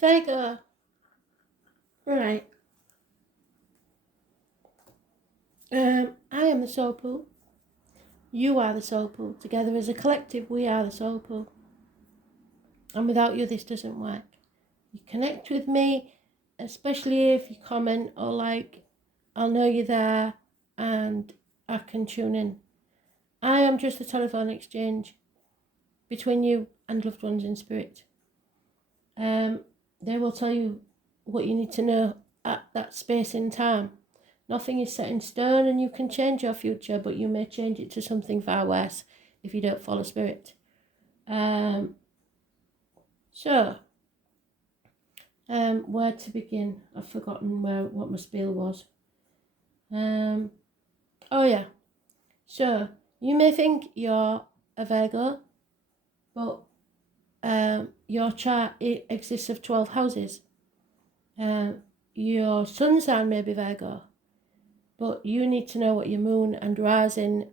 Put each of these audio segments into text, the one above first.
Virgo. Right. I am the soul pool. You are the soul pool. Together as a collective, we are the soul pool. And without you, this doesn't work. You connect with me, especially if you comment or like, I'll know you're there and I can tune in. I am just a telephone exchange between you and loved ones in spirit. They will tell you what you need to know at that space in time. Nothing is set in stone and you can change your future, but you may change it to something far worse if you don't follow spirit. Where to begin? I've forgotten what my spiel was. Oh yeah. So, you may think you're a Virgo, but your chart, it exists of 12 houses. Your sun sign may be Virgo, but you need to know what your moon and rising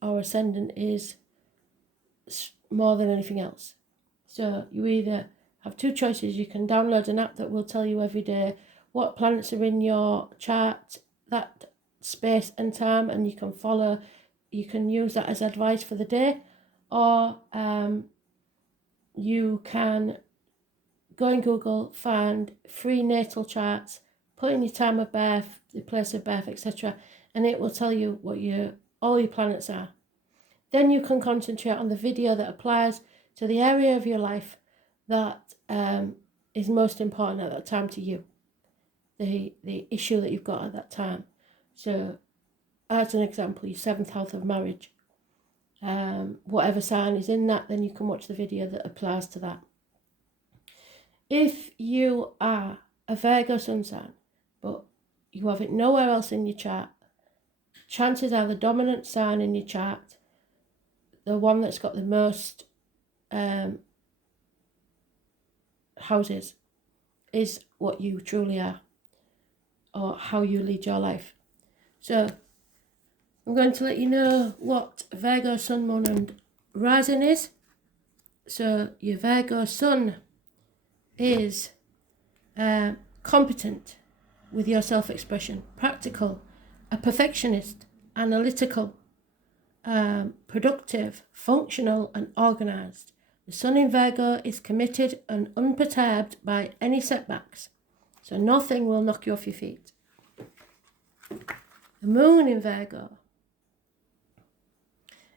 or ascendant is more than anything else. So you either have two choices. You can download an app that will tell you every day what planets are in your chart, that space and time, and you can follow, you can use that as advice for the day, or you can go in Google, find free natal charts, put in your time of birth, the place of birth, etc., and it will tell you what all your planets are. Then you can concentrate on the video that applies to the area of your life that is most important at that time to you, the issue that you've got at that time. So, as an example, your 7th house of marriage. Whatever sign is in that, then you can watch the video that applies to that. If you are a Virgo sun sign, but you have it nowhere else in your chart, chances are the dominant sign in your chart, the one that's got the most houses, is what you truly are, or how you lead your life. So I'm going to let you know what Virgo sun, moon and rising is. So your Virgo sun is competent with your self-expression, practical, a perfectionist, analytical, productive, functional and organised. The sun in Virgo is committed and unperturbed by any setbacks, so nothing will knock you off your feet. The moon in Virgo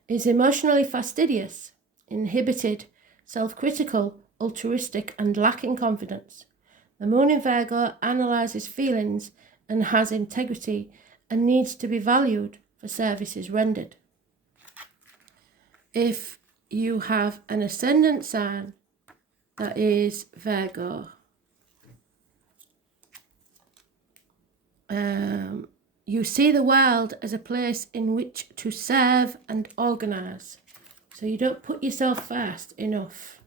is emotionally fastidious, inhibited, self-critical, altruistic and lacking confidence. The moon in Virgo analyses feelings and has integrity and needs to be valued for services rendered. If you have an ascendant sign that is Virgo, you see the world as a place in which to serve and organise. So you don't put yourself first enough.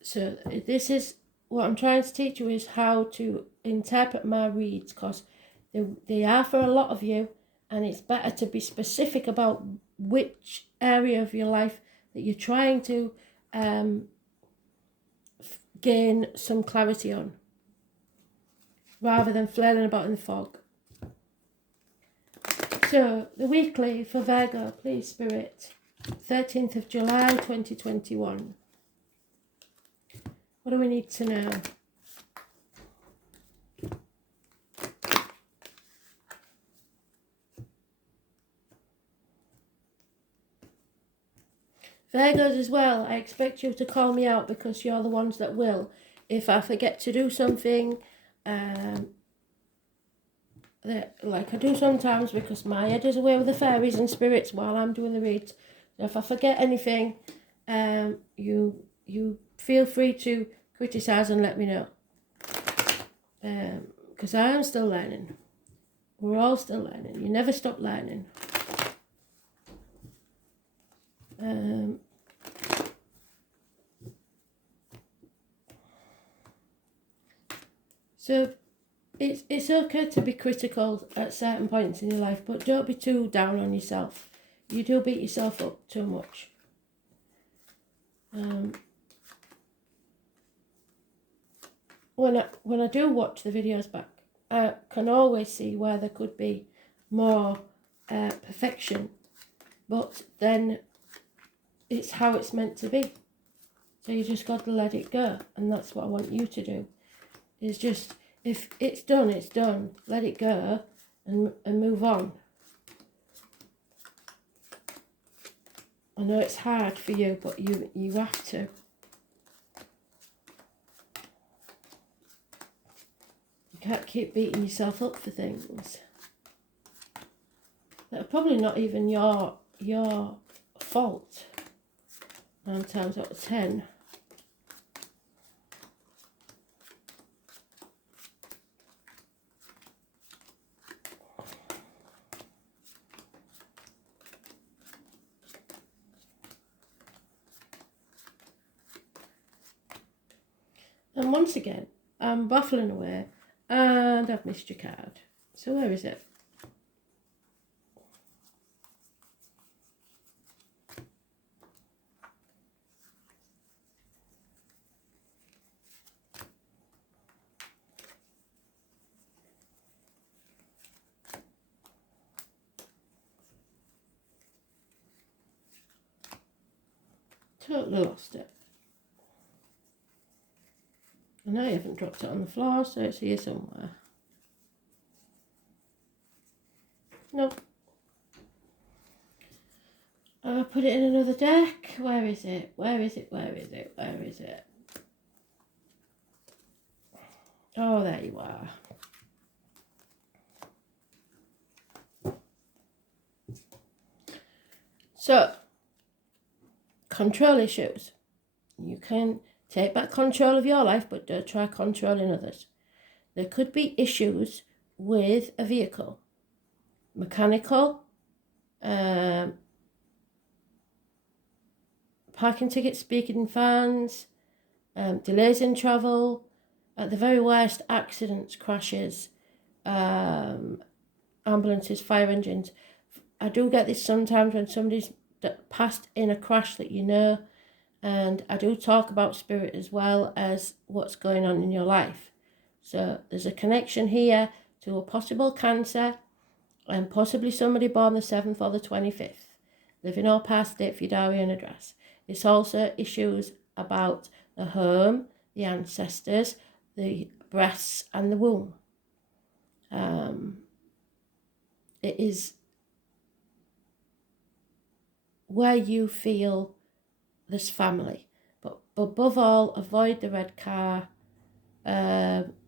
So this is what I'm trying to teach you, is how to interpret my reads, because they are for a lot of you, and it's better to be specific about which area of your life that you're trying to gain some clarity on, rather than flailing about in the fog. So the weekly for Virgo, please Spirit, 13th of July 2021. What do we need to know? Virgos as well, I expect you to call me out, because you're the ones that will. If I forget to do something, like I do sometimes, because my head is away with the fairies and spirits while I'm doing the reads. So if I forget anything, you feel free to criticise and let me know. Because I am still learning. We're all still learning. You never stop learning. So it's okay to be critical at certain points in your life, but don't be too down on yourself. You do beat yourself up too much. when I do watch the videos back, I can always see where there could be more perfection, but then it's how it's meant to be. So you just got to let it go, and that's what I want you to do. Is just, if it's done, it's done. Let it go and move on. I know it's hard for you, but you have to. You can't keep beating yourself up for things that are probably not even your fault. 9 times out of 10. And once again, I'm baffling away and I've missed your card. So where is it? Totally lost it. I know you haven't dropped it on the floor, so it's here somewhere. Nope. I'll put it in another deck. Where is it? Where is it? Where is it? Where is it? Oh, there you are. So, control issues. You can take back control of your life, but don't try controlling others. There could be issues with a vehicle. Mechanical, parking tickets, speaking fans, delays in travel, at the very worst, accidents, crashes, ambulances, fire engines. I do get this sometimes when somebody's passed in a crash that you know, and I do talk about spirit as well as what's going on in your life. So there's a connection here to a possible cancer and possibly somebody born the 7th or the 25th, living or past date for your diary and address. It's also issues about the home, the ancestors, the breasts and the womb. It is where you feel this family. But above all, avoid the red car,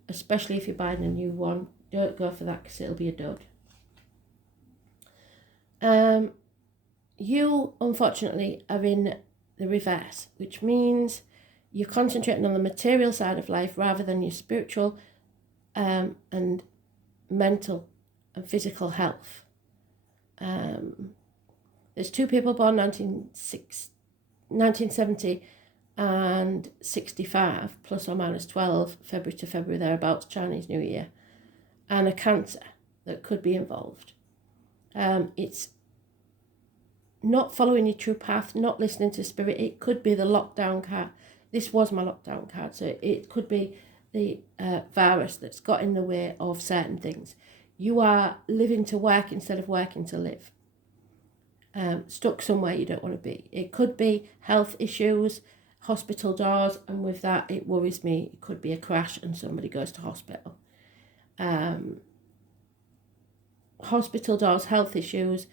especially if you're buying a new one. Don't go for that because it'll be a dud. You, unfortunately, are in the reverse, which means you're concentrating on the material side of life rather than your spiritual and mental and physical health. There's 2 people born 1970 and 65, plus or minus 12, February to February, thereabouts, Chinese New Year, and a cancer that could be involved. It's not following your true path, not listening to spirit. It could be the lockdown card. This was my lockdown card, so it could be the virus that's got in the way of certain things. You are living to work instead of working to live. Stuck somewhere you don't want to be. It could be health issues, hospital doors, and with that it worries me. It could be a crash and somebody goes to hospital. Hospital doors, health issues,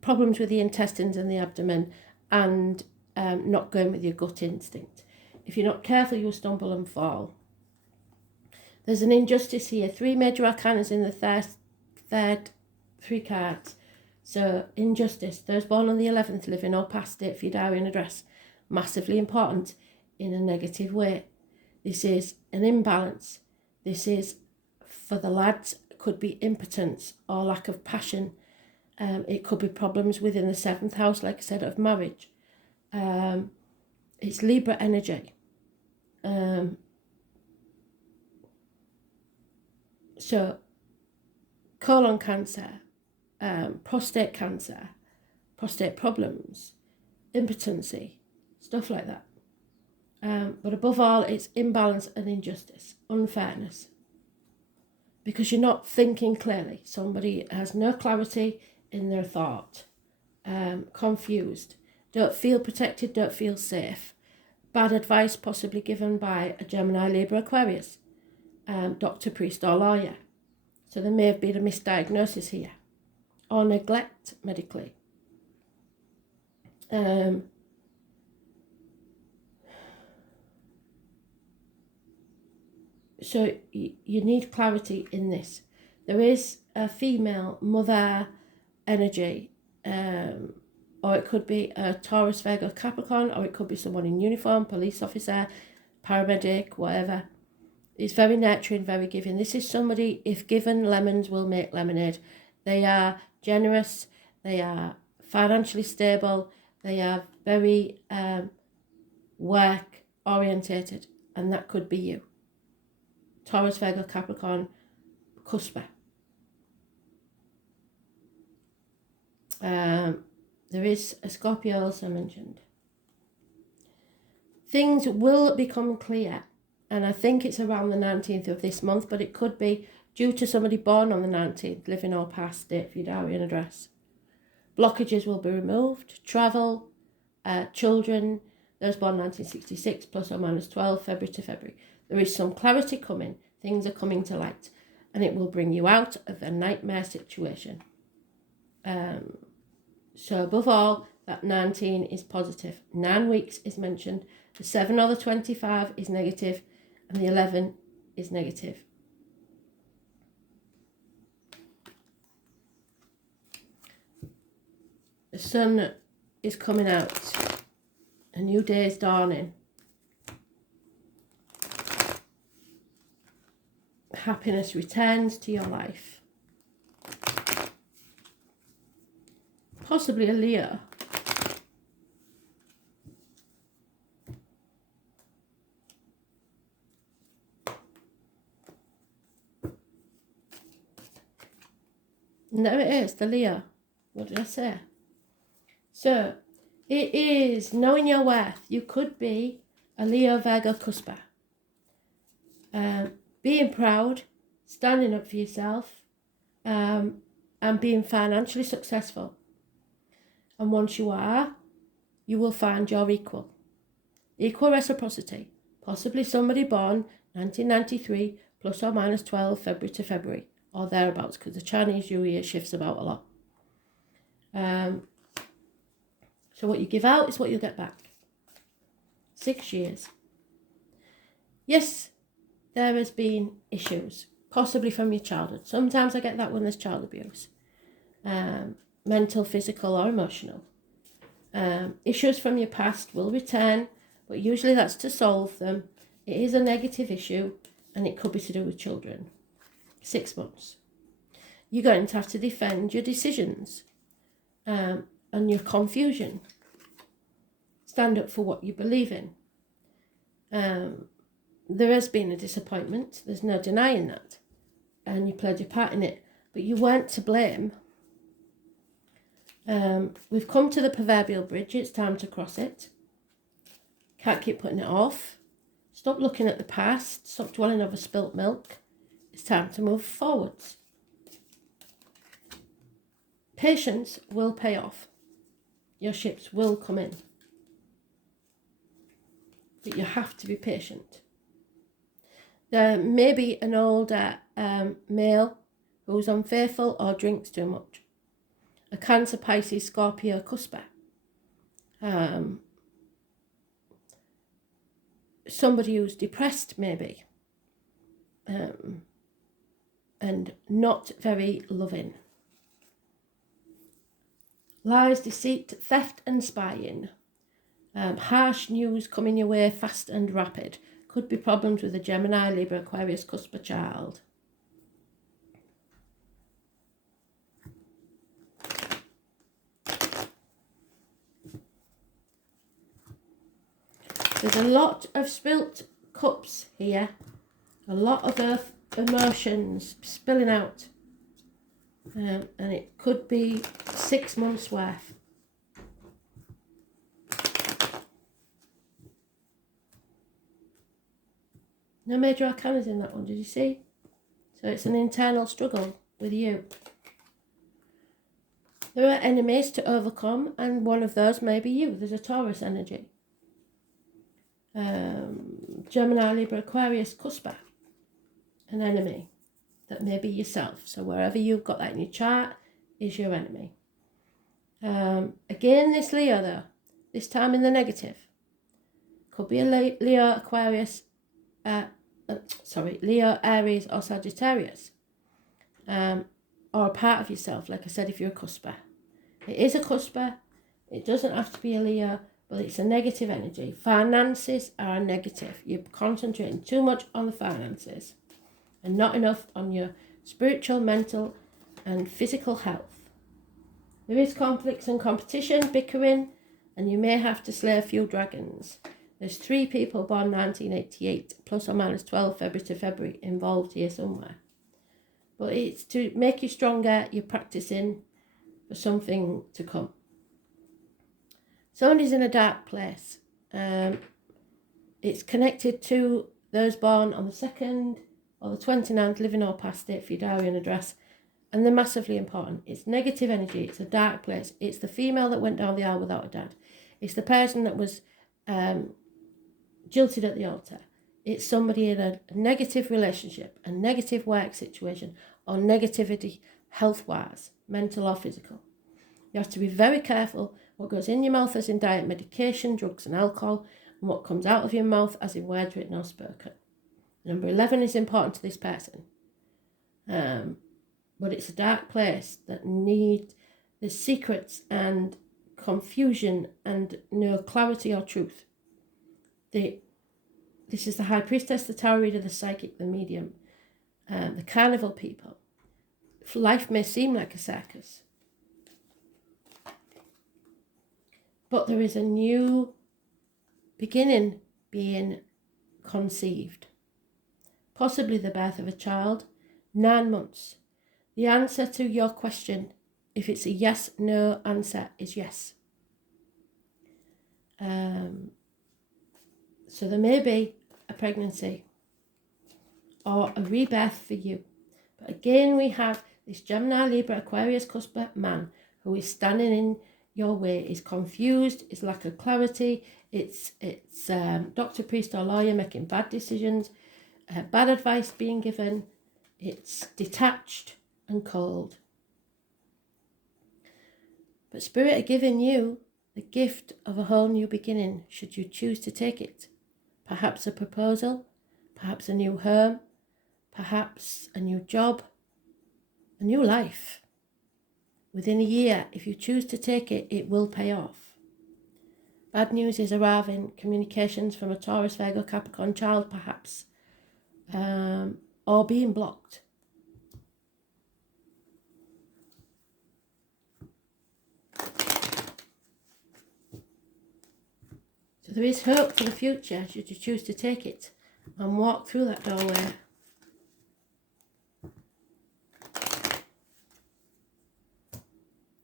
problems with the intestines and the abdomen, and not going with your gut instinct. If you're not careful, you'll stumble and fall. There's an injustice here. 3 major arcanas in the third 3 cards. So, injustice. Those born on the 11th, living or past date for your diary and address. Massively important in a negative way. This is an imbalance. This is, for the lads, could be impotence or lack of passion. It could be problems within the 7th house, like I said, of marriage. It's Libra energy. So, colon cancer, prostate cancer, prostate problems, impotency, stuff like that. But above all, it's imbalance and injustice, unfairness. Because you're not thinking clearly. Somebody has no clarity in their thought. Confused. Don't feel protected, don't feel safe. Bad advice possibly given by a Gemini, Libra, Aquarius. Doctor, priest or lawyer. So there may have been a misdiagnosis here. Or neglect medically. So you need clarity in this. There is a female mother energy, or it could be a Taurus, Virgo, Capricorn, or it could be someone in uniform, police officer, paramedic, whatever. It's very nurturing, very giving. This is somebody, if given lemons, will make lemonade. They are generous, they are financially stable, they are very work orientated, and that could be you. Taurus, Virgo, Capricorn, cusper. There is a Scorpio also mentioned. Things will become clear, and I think it's around the 19th of this month, but it could be due to somebody born on the 19th, living or past, date for your diary and address. Blockages will be removed. Travel, children, those born 1966, plus or minus 12, February to February. There is some clarity coming. Things are coming to light, and it will bring you out of a nightmare situation. So above all, that 19 is positive. 9 weeks is mentioned. The 7 or the 25 is negative, and the 11 is negative. The sun is coming out. A new day is dawning. Happiness returns to your life. Possibly a Leo. And there it is, the Leo. What did I say? So, it is knowing your worth. You could be a Leo, Virgo, cusper. Being proud, standing up for yourself, and being financially successful. And once you are, you will find your equal. Equal reciprocity. Possibly somebody born 1993, plus or minus 12, February to February, or thereabouts, because the Chinese New Year shifts about a lot. So what you give out is what you get back. 6 years. Yes, there has been issues, possibly from your childhood. Sometimes I get that when there's child abuse. Mental, physical or emotional. Issues from your past will return, but usually that's to solve them. It is a negative issue, and it could be to do with children. 6 months. You're going to have to defend your decisions and your confusion. Stand up for what you believe in. There has been a disappointment. There's no denying that. And you played your part in it. But you weren't to blame. We've come to the proverbial bridge. It's time to cross it. Can't keep putting it off. Stop looking at the past. Stop dwelling over spilt milk. It's time to move forwards. Patience will pay off. Your ships will come in. But you have to be patient. There may be an older male who's unfaithful or drinks too much. A Cancer, Pisces, Scorpio, cusper. Somebody who's depressed maybe. And not very loving. Lies, deceit, theft and spying. Harsh news coming your way fast and rapid. Could be problems with a Gemini, Libra, Aquarius, cusper child. There's a lot of spilt cups here. A lot of earth emotions spilling out. And it could be 6 months worth. No major arcanas in that one, did you see? So it's an internal struggle with you. There are enemies to overcome, and one of those may be you. There's a Taurus energy. Gemini, Libra, Aquarius, Cuspa, an enemy that may be yourself. So wherever you've got that in your chart is your enemy. Again, this Leo though, this time in the negative. Could be a Leo, Aquarius, Leo, Aries or Sagittarius. Or a part of yourself, like I said, if you're a cusper. It is a cusper. It doesn't have to be a Leo, but it's a negative energy. Finances are negative. You're concentrating too much on the finances and not enough on your spiritual, mental and physical health. There is conflicts and competition, bickering, and you may have to slay a few dragons. There's 3 people born 1988, plus or minus 12 February to February, involved here somewhere. But it's to make you stronger. You're practicing for something to come. Somebody's in a dark place. It's connected to those born on the 2nd or the 29th, living or past it for your diary and address. And they're massively important. It's negative energy. It's a dark place. It's the female that went down the aisle without a dad. It's the person that was jilted at the altar. It's somebody in a negative relationship, a negative work situation, or negativity health-wise, mental or physical. You have to be very careful what goes in your mouth as in diet, medication, drugs and alcohol, and what comes out of your mouth as in words written or spoken. Number 11 is important to this person. But it's a dark place that needs the secrets and confusion and no clarity or truth. This is the High Priestess, the Tarot Reader, the Psychic, the Medium, the Carnival people. Life may seem like a circus, but there is a new beginning being conceived. Possibly the birth of a child, 9 months. The answer to your question, if it's a yes, no answer, is yes. So there may be a pregnancy or a rebirth for you. But again, we have this Gemini, Libra, Aquarius, Cusper man who is standing in your way, is confused, is lack of clarity, it's doctor, priest or lawyer making bad decisions, bad advice being given, it's detached and cold. But Spirit are giving you the gift of a whole new beginning, should you choose to take it. Perhaps a proposal, perhaps a new home, perhaps a new job, a new life. Within a year, if you choose to take it, it will pay off. Bad news is arriving, communications from a Taurus, Virgo, Capricorn child perhaps, or being blocked. So there is hope for the future should you choose to take it and walk through that doorway.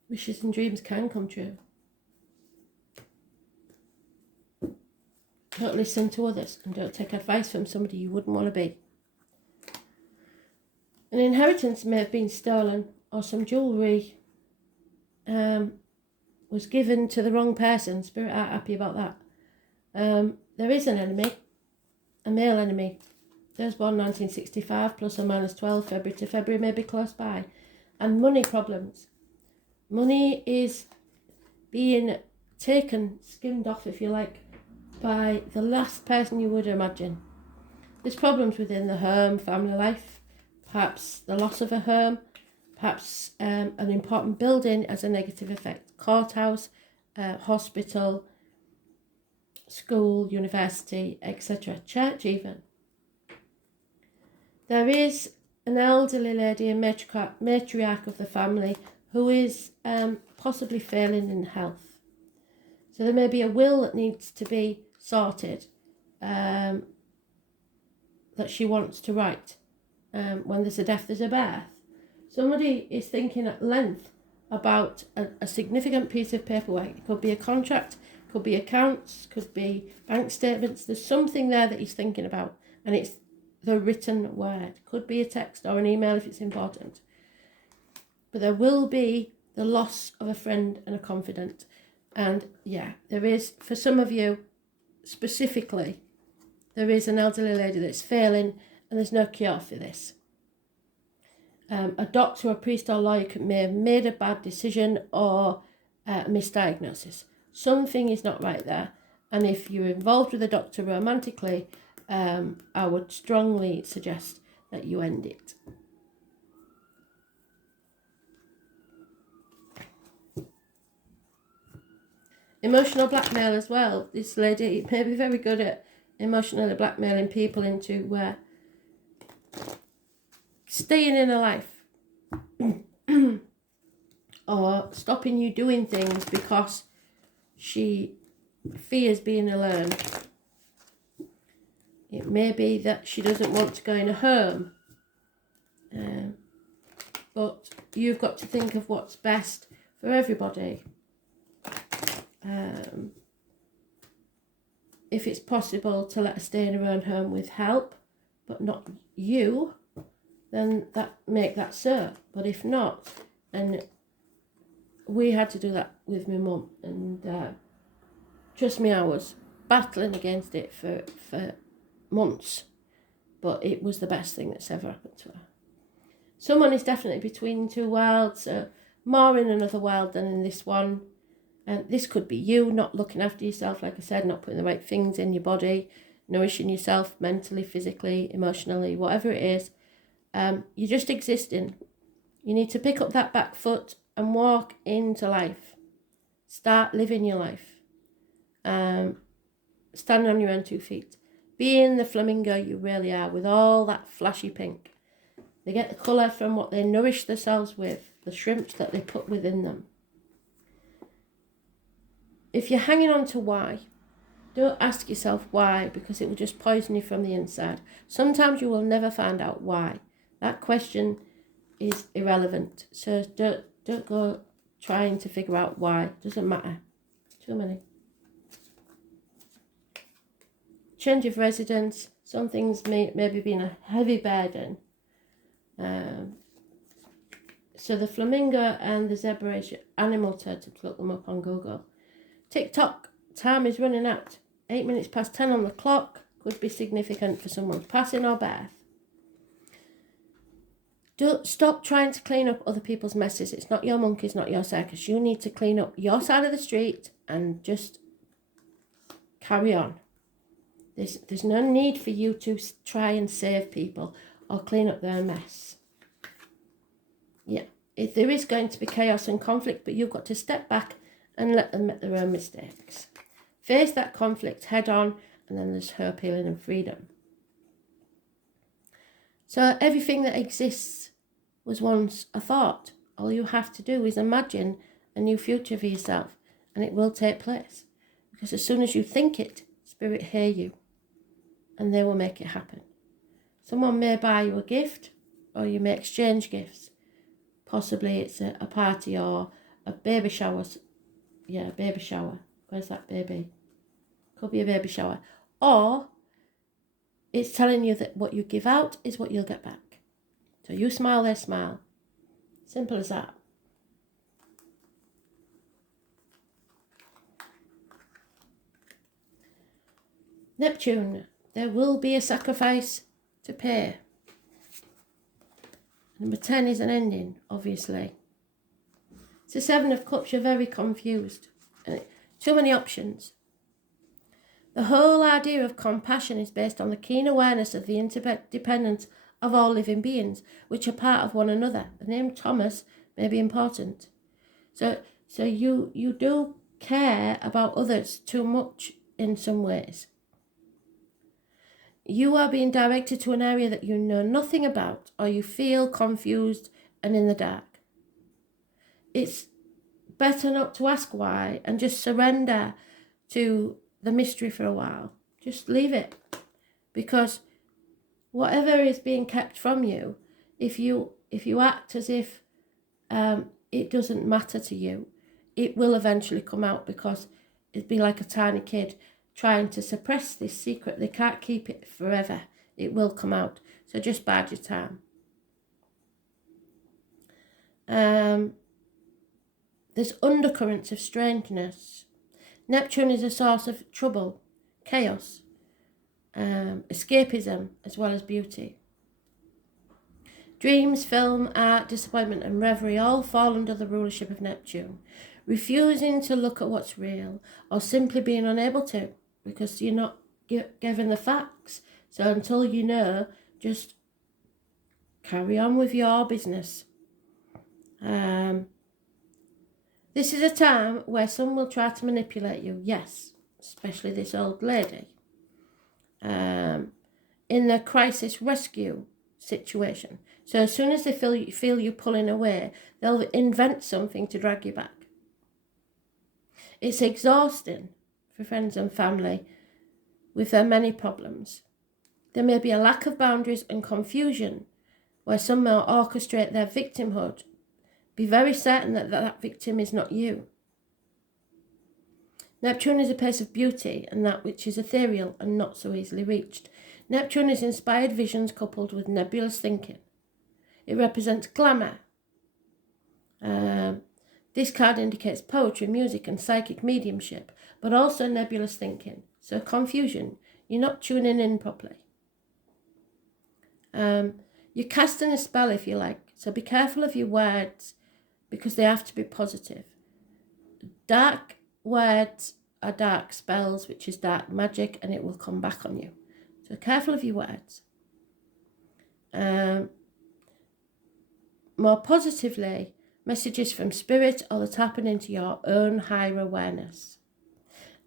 Wishes and dreams can come true. Don't listen to others and don't take advice from somebody you wouldn't want to be. An inheritance may have been stolen, or some jewellery was given to the wrong person. Spirit aren't happy about that. There is an enemy, a male enemy. Those born 1965, plus or minus 12 February to February, may be close by. And money problems. Money is being taken, skimmed off if you like, by the last person you would imagine. There's problems within the home, family life, perhaps the loss of a home, perhaps an important building as a negative effect. Courthouse, hospital, school, university, etc. Church even. There is an elderly lady, a matriarch of the family, who is possibly failing in health. So there may be a will that needs to be sorted that she wants to write. When there's a death, there's a birth. Somebody is thinking at length about a significant piece of paperwork. It could be a contract, could be accounts, could be bank statements. There's something there that he's thinking about, and it's the written word. Could be a text or an email if it's important. But there will be the loss of a friend and a confidant. And yeah, there is, for some of you specifically, there is an elderly lady that's failing and there's no cure for this. A doctor, a priest or lawyer may have made a bad decision or a misdiagnosis. Something is not right there. And if you're involved with a doctor romantically, I would strongly suggest that you end it. Emotional blackmail as well. This lady may be very good at emotionally blackmailing people into staying in her life or stopping you doing things because she fears being alone. It may be that she doesn't want to go in a home, but you've got to think of what's best for everybody. If it's possible to let her stay in her own home with help, but not you, then make that so. But if not, and we had to do that with my mum, and trust me, I was battling against it for months, but it was the best thing that's ever happened to her. Someone is definitely between two worlds, more in another world than in this one. And this could be you not looking after yourself, like I said, not putting the right things in your body, nourishing yourself mentally, physically, emotionally, whatever it is. You're just existing. You need to pick up that back foot and walk into life. Start living your life. Stand on your own 2 feet. Being the flamingo you really are, with all that flashy pink. They get the colour from what they nourish themselves with, the shrimps that they put within them. If you're hanging on to why, don't ask yourself why, because it will just poison you from the inside. Sometimes you will never find out why. That question is irrelevant. So don't go trying to figure out why. It doesn't matter. Too many. Change of residence. Some things maybe been a heavy burden. So the flamingo and the zebra is your animal totem. Look them up on Google. TikTok, time is running out. 8 minutes past 10 on the clock. Could be significant for someone's passing or birth. Don't stop trying to clean up other people's messes. It's not your monkeys, not your circus. You need to clean up your side of the street and just carry on. There's no need for you to try and save people or clean up their mess. Yeah, if there is going to be chaos and conflict, but you've got to step back and let them make their own mistakes. Face that conflict head on, and then there's hope, healing and freedom. So everything that exists was once a thought. All you have to do is imagine a new future for yourself, and it will take place. Because as soon as you think it, Spirit hear you, and they will make it happen. Someone may buy you a gift, or you may exchange gifts. Possibly it's a party or a baby shower. Yeah, baby shower. Where's that baby? Could be a baby shower. Or it's telling you that what you give out is what you'll get back. So you smile, they smile. Simple as that. Neptune, there will be a sacrifice to pay. Number 10 is an ending, obviously. It's the 7 of Cups, you're very confused. Too many options. The whole idea of compassion is based on the keen awareness of the interdependence of all living beings, which are part of one another. The name Thomas may be important. So you do care about others too much in some ways. You are being directed to an area that you know nothing about, or you feel confused and in the dark. It's better not to ask why and just surrender to the mystery for a while. Just leave it. Because whatever is being kept from you, if you act as if it doesn't matter to you, it will eventually come out, because it'd be like a tiny kid trying to suppress this secret. They can't keep it forever. It will come out. So just bide your time. There's undercurrents of strangeness. Neptune is a source of trouble, chaos, escapism, as well as beauty. Dreams, film, art, disappointment and reverie all fall under the rulership of Neptune. Refusing to look at what's real, or simply being unable to, because you're not given the facts. So until you know, just carry on with your business. This is a time where some will try to manipulate you, yes, especially this old lady. In the crisis rescue situation. So as soon as they feel you pulling away, they'll invent something to drag you back. It's exhausting for friends and family with their many problems. There may be a lack of boundaries and confusion where some may orchestrate their victimhood. Be very certain that victim is not you. Neptune is a place of beauty and that which is ethereal and not so easily reached. Neptune is inspired visions coupled with nebulous thinking. It represents glamour. This card indicates poetry, music and psychic mediumship, but also nebulous thinking. So confusion. You're not tuning in properly. You're casting a spell, if you like. So be careful of your words because they have to be positive. Dark words are dark spells, which is dark magic, and it will come back on you. So careful of your words. More positively, messages from spirit or the tapping into your own higher awareness.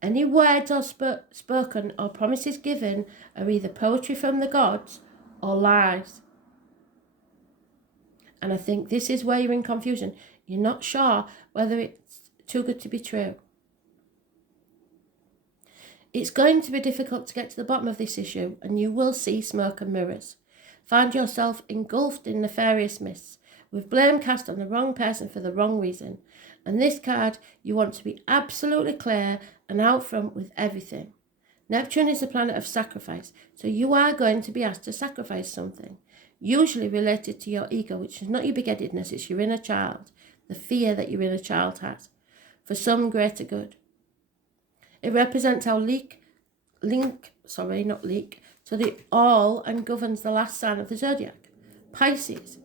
Any words or spoken or promises given are either poetry from the gods or lies. And I think this is where you're in confusion. You're not sure whether it's too good to be true. It's going to be difficult to get to the bottom of this issue, and you will see smoke and mirrors. Find yourself engulfed in nefarious mists, with blame cast on the wrong person for the wrong reason. And this card, you want to be absolutely clear and out front with everything. Neptune is a planet of sacrifice, so you are going to be asked to sacrifice something, usually related to your ego, which is not your big-headedness, it's your inner child, the fear that your inner child has, for some greater good. It represents our link to the all and governs the last sign of the zodiac. Pisces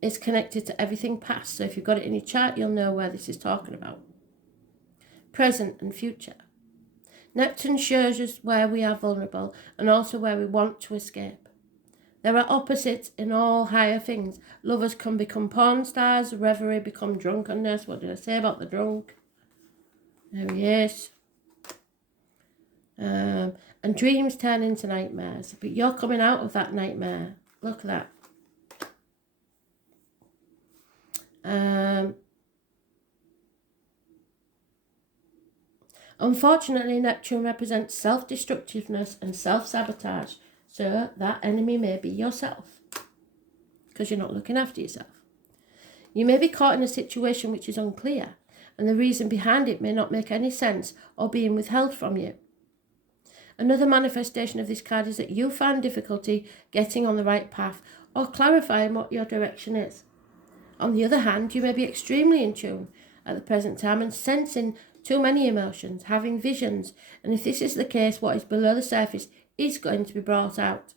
is connected to everything past, so if you've got it in your chart, you'll know where this is talking about. Present and future. Neptune shows us where we are vulnerable and also where we want to escape. There are opposites in all higher things. Lovers can become porn stars, reverie become drunkenness. What did I say about the drunk? There he is. And dreams turn into nightmares. But you're coming out of that nightmare. Look at that. Unfortunately, Neptune represents self-destructiveness and self-sabotage. So that enemy may be yourself, because you're not looking after yourself. You may be caught in a situation which is unclear, and the reason behind it may not make any sense or being withheld from you. Another manifestation of this card is that you find difficulty getting on the right path or clarifying what your direction is. On the other hand, you may be extremely in tune at the present time and sensing too many emotions, having visions, and if this is the case, what is below the surface is going to be brought out.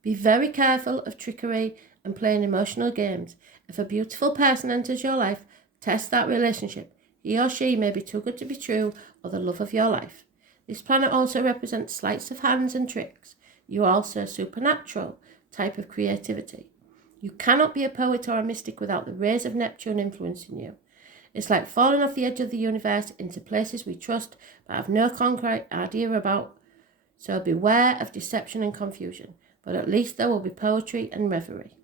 Be very careful of trickery and playing emotional games. If a beautiful person enters your life, test that relationship. He or she may be too good to be true or the love of your life. This planet also represents sleights of hands and tricks. You are also a supernatural type of creativity. You cannot be a poet or a mystic without the rays of Neptune influencing you. It's like falling off the edge of the universe into places we trust but have no concrete idea about. So beware of deception and confusion, but at least there will be poetry and reverie.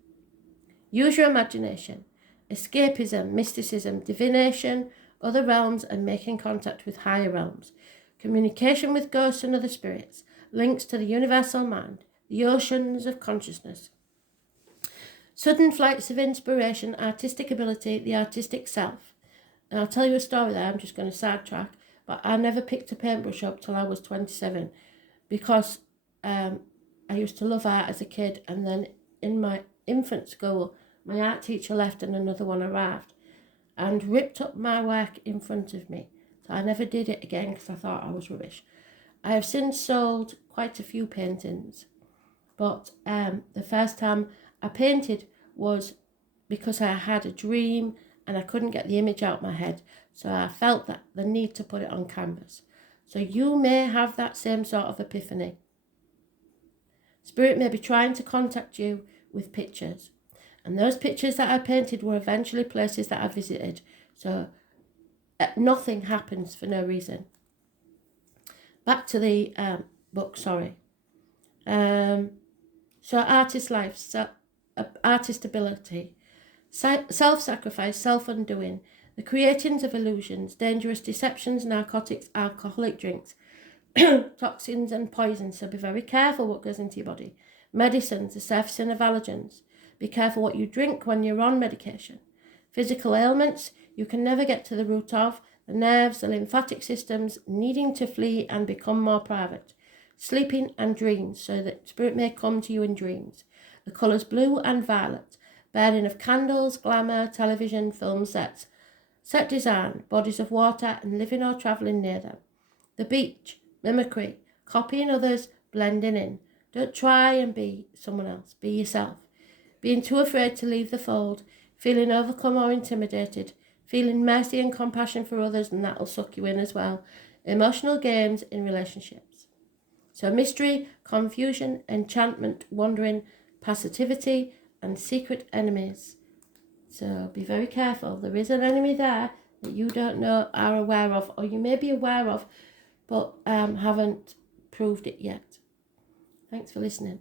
Use your imagination. Escapism, mysticism, divination, other realms, and making contact with higher realms. Communication with ghosts and other spirits, links to the universal mind, the oceans of consciousness. Sudden flights of inspiration, artistic ability, the artistic self. And I'll tell you a story there, I'm just going to sidetrack, but I never picked a paintbrush up till I was 27 because I used to love art as a kid, and then in my infant school, my art teacher left and another one arrived and ripped up my work in front of me. So I never did it again because I thought I was rubbish. I have since sold quite a few paintings, but the first time I painted was because I had a dream and I couldn't get the image out of my head. So I felt that the need to put it on canvas. So you may have that same sort of epiphany. Spirit may be trying to contact you with pictures. And those pictures that I painted were eventually places that I visited. So nothing happens for no reason. Back to the book, sorry. So artist life, artist ability, self-sacrifice, self-undoing, the creatings of illusions, dangerous deceptions, narcotics, alcoholic drinks, toxins and poisons. So be very careful what goes into your body. Medicines, the surfacing of allergens. Be careful what you drink when you're on medication. Physical ailments you can never get to the root of, the nerves, the lymphatic systems, needing to flee and become more private. Sleeping and dreams, so that spirit may come to you in dreams. The colours blue and violet. Burning of candles, glamour, television, film sets. Set design, bodies of water and living or travelling near them. The beach, mimicry, copying others, blending in. Don't try and be someone else, be yourself. Being too afraid to leave the fold, feeling overcome or intimidated, feeling mercy and compassion for others, and that'll suck you in as well. Emotional games in relationships. So mystery, confusion, enchantment, wandering, passivity, and secret enemies. So be very careful. There is an enemy there that you don't know, are aware of, or you may be aware of, but haven't proved it yet. Thanks for listening.